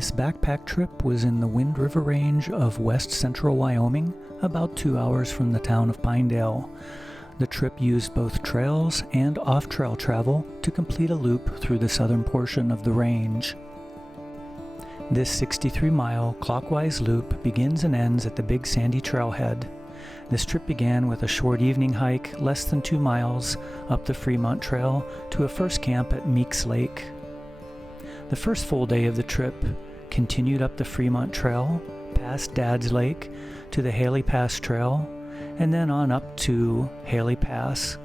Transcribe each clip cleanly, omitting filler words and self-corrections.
This backpack trip was in the Wind River Range of west central Wyoming, about 2 hours from the town of Pinedale. The trip used both trails and off-trail travel to complete a loop through the southern portion of the range. This 63-mile clockwise loop begins and ends at the Big Sandy Trailhead. This trip began with a short evening hike, less than 2 miles, up the Fremont Trail to a first camp at Meeks Lake. The first full day of the trip continued up the Fremont Trail, past Dad's Lake, to the Hailey Pass Trail, and then on up to Hailey Pass,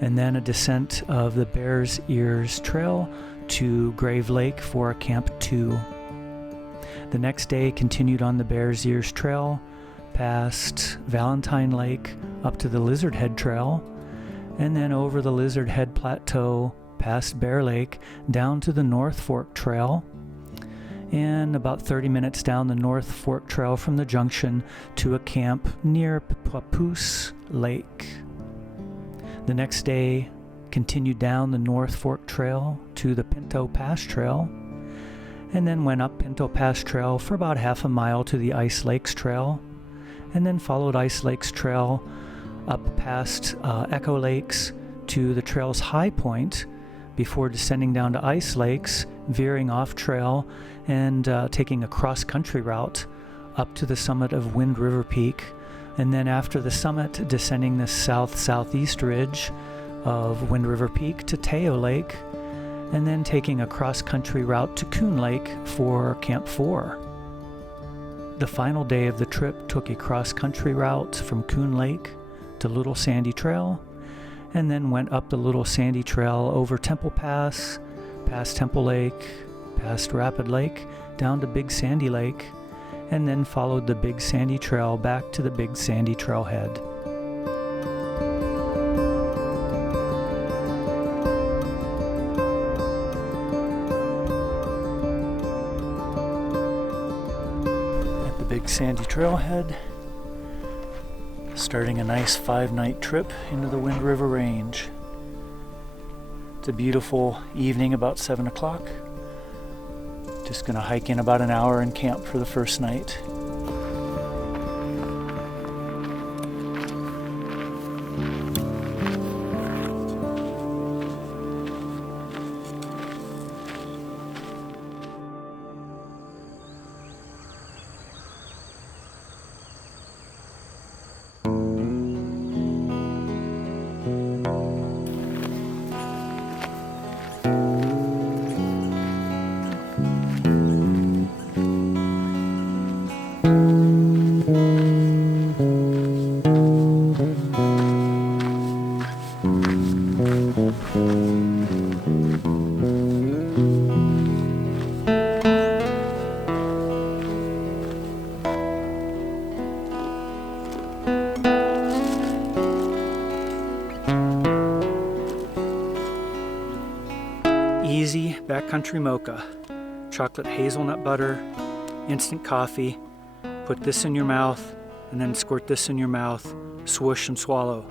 and then a descent of the Bears Ears Trail to Grave Lake for Camp 2. The next day continued on the Bears Ears Trail, past Valentine Lake, up to the Lizard Head Trail, and then over the Lizard Head Plateau, past Bear Lake, down to the North Fork Trail, and about 30 minutes down the North Fork Trail from the junction to a camp near Papoose Lake. The next day continued down the North Fork Trail to the Pinto Pass Trail, and then went up Pinto Pass Trail for about half a mile to the Ice Lakes Trail, and then followed Ice Lakes Trail up past Echo Lakes to the trail's high point before descending down to Ice Lakes, veering off trail and taking a cross-country route up to the summit of Wind River Peak, and then after the summit descending the south-southeast ridge of Wind River Peak to Tayo Lake, and then taking a cross-country route to Coon Lake for Camp 4. The final day of the trip took a cross-country route from Coon Lake to Little Sandy Trail, and then went up the Little Sandy Trail over Temple Pass, past Temple Lake, past Rapid Lake, down to Big Sandy Lake, and then followed the Big Sandy Trail back to the Big Sandy Trailhead. At the Big Sandy Trailhead, starting a nice 5-night trip into the Wind River Range. It's a beautiful evening, about 7 o'clock. Just gonna hike in about an hour and camp for the first night. Easy backcountry mocha, chocolate hazelnut butter, instant coffee. Put this in your mouth and then squirt this in your mouth, swoosh and swallow.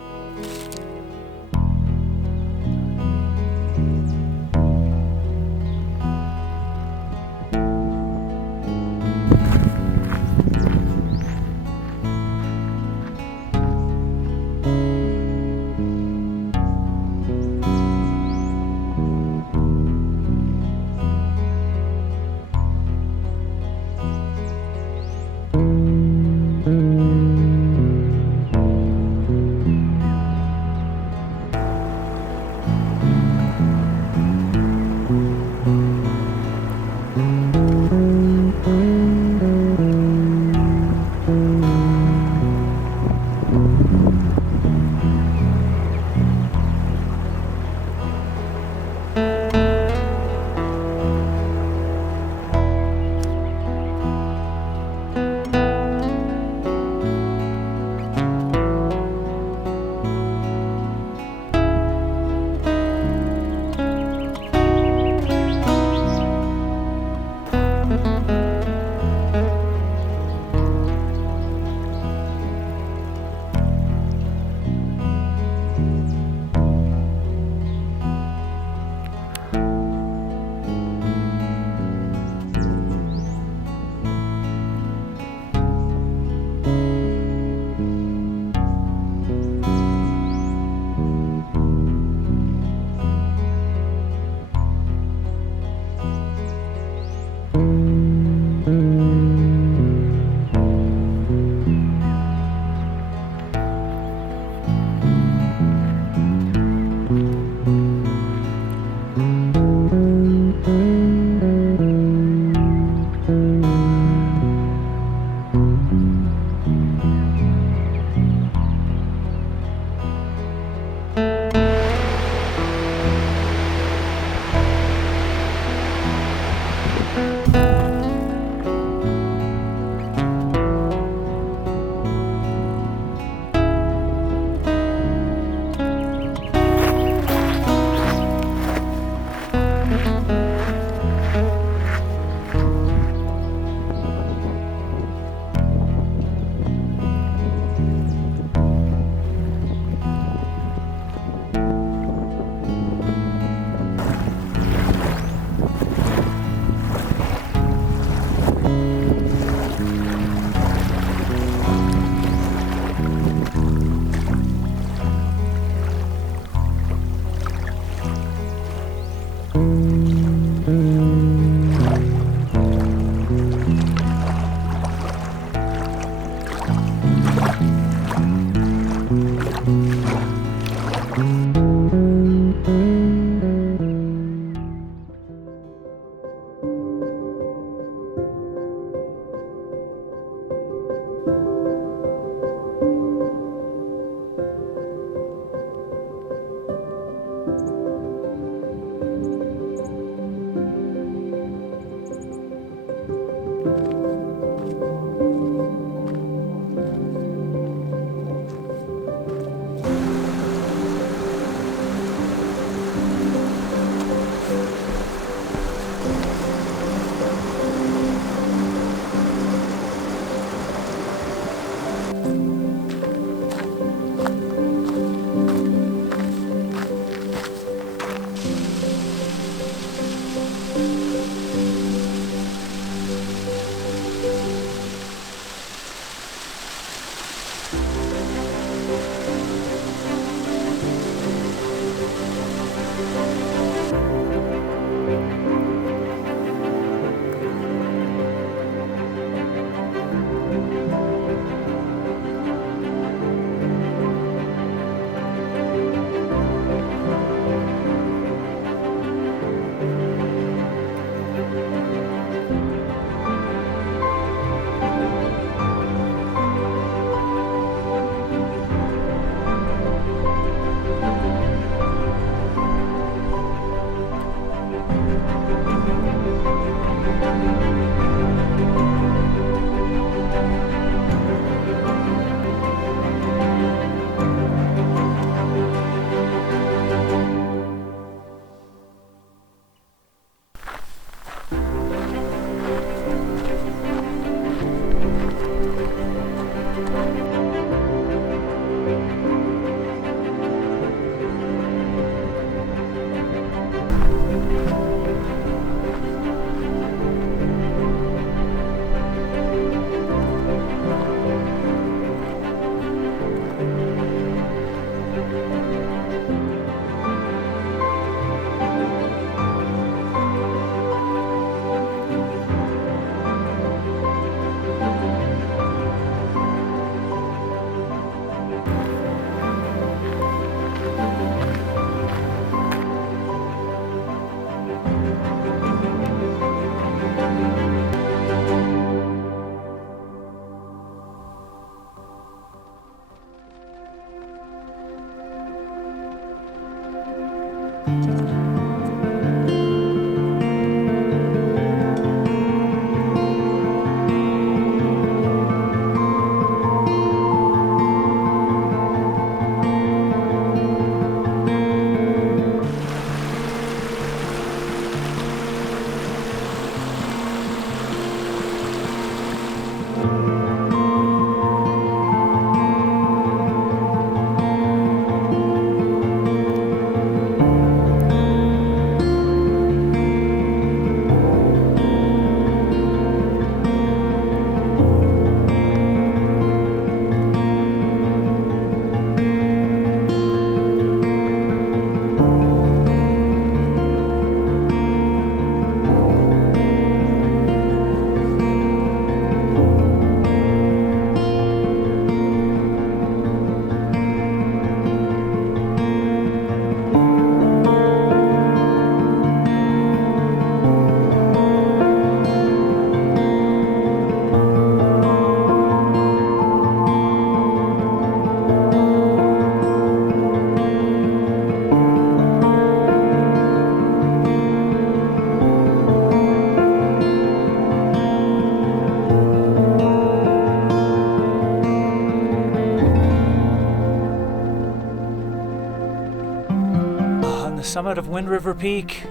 summit of Wind River Peak.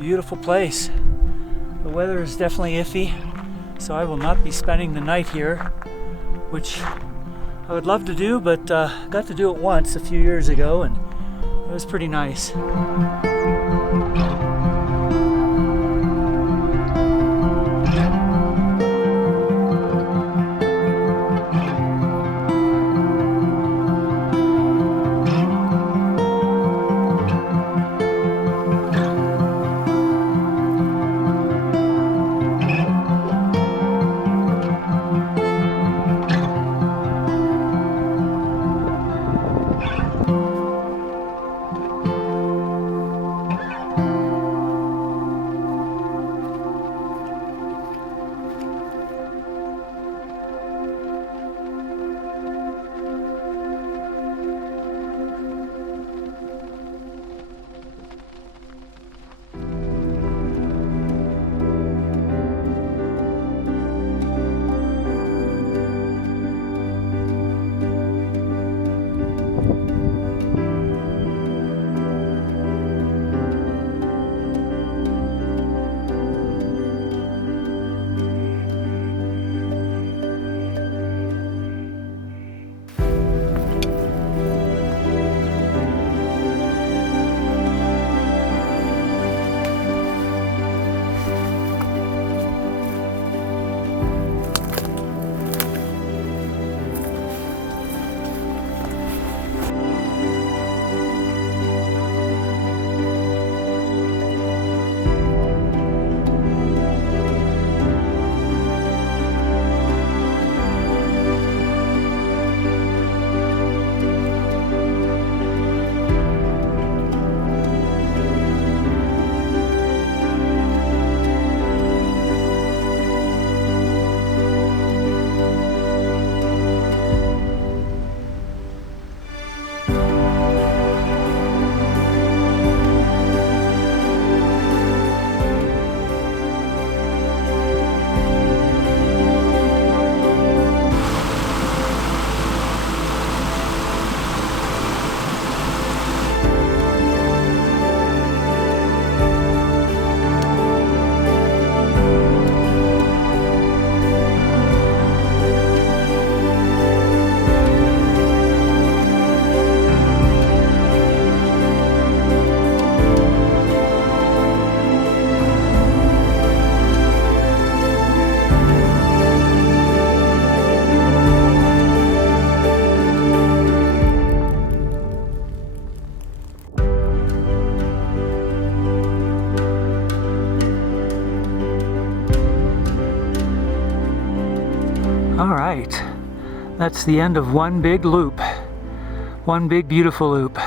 Beautiful place. The weather is definitely iffy, so I will not be spending the night here, which I would love to do, but got to do it once a few years ago, and it was pretty nice. Alright, that's the end of one big loop. One big beautiful loop.